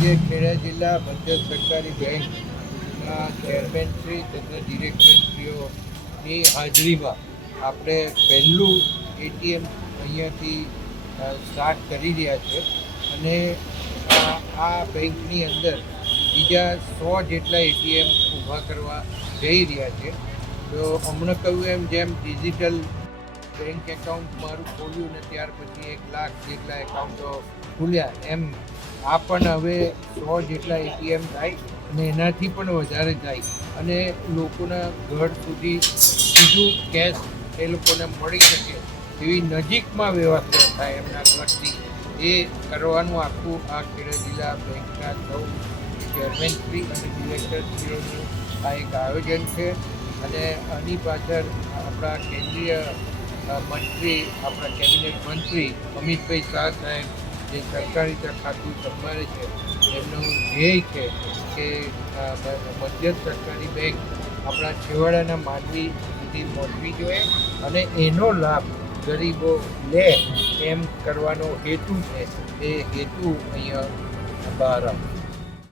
આજે ખેડા જિલ્લા મધ્યસ્થ સરકારી બેંકના ચેરમેનશ્રી તથા ડિરેક્ટરશ્રીઓની હાજરીમાં આપણે પહેલું એટીએમ અહીંયાથી સ્ટાર્ટ કરી રહ્યા છે અને આ બેંકની અંદર બીજા 100 જેટલા એટીએમ ઊભા કરવા જઈ રહ્યા છે. તો હમણાં કહ્યું જેમ ડિજિટલ બેંક એકાઉન્ટ મારું ખોલ્યું ને ત્યાર પછી 1 લાખ જેટલા એકાઉન્ટો ખુલ્યા એમ આ પણ હવે 100 જેટલા એટીએમ થાય અને એનાથી પણ વધારે થાય અને લોકોના ઘર સુધી સીધું કેશ એ લોકોને મળી શકે એવી નજીકમાં વ્યવસ્થા થાય એમના ઘરથી એ કરવાનું આખું આ ખેડા જિલ્લા બેંકના સૌ ચેરમેનશ્રી અને ડિરેક્ટરશ્રીઓનું આ એક આયોજન છે. અને આની પાછળ આપણા કેન્દ્રીય મંત્રી, આપણા કેબિનેટ મંત્રી અમિતભાઈ શાહ સાહેબ જે સરકારી ખાતું સંભાળે છે એમનું ધ્યેય છે કે મધ્યસ્થ સરકારી બેંક આપણા છેવાડાના માનવી સુધી પહોંચવી જોઈએ અને એનો લાભ ગરીબો લે એમ કરવાનો હેતુ છે. એ હેતુ અહીંયા બહાર આવે.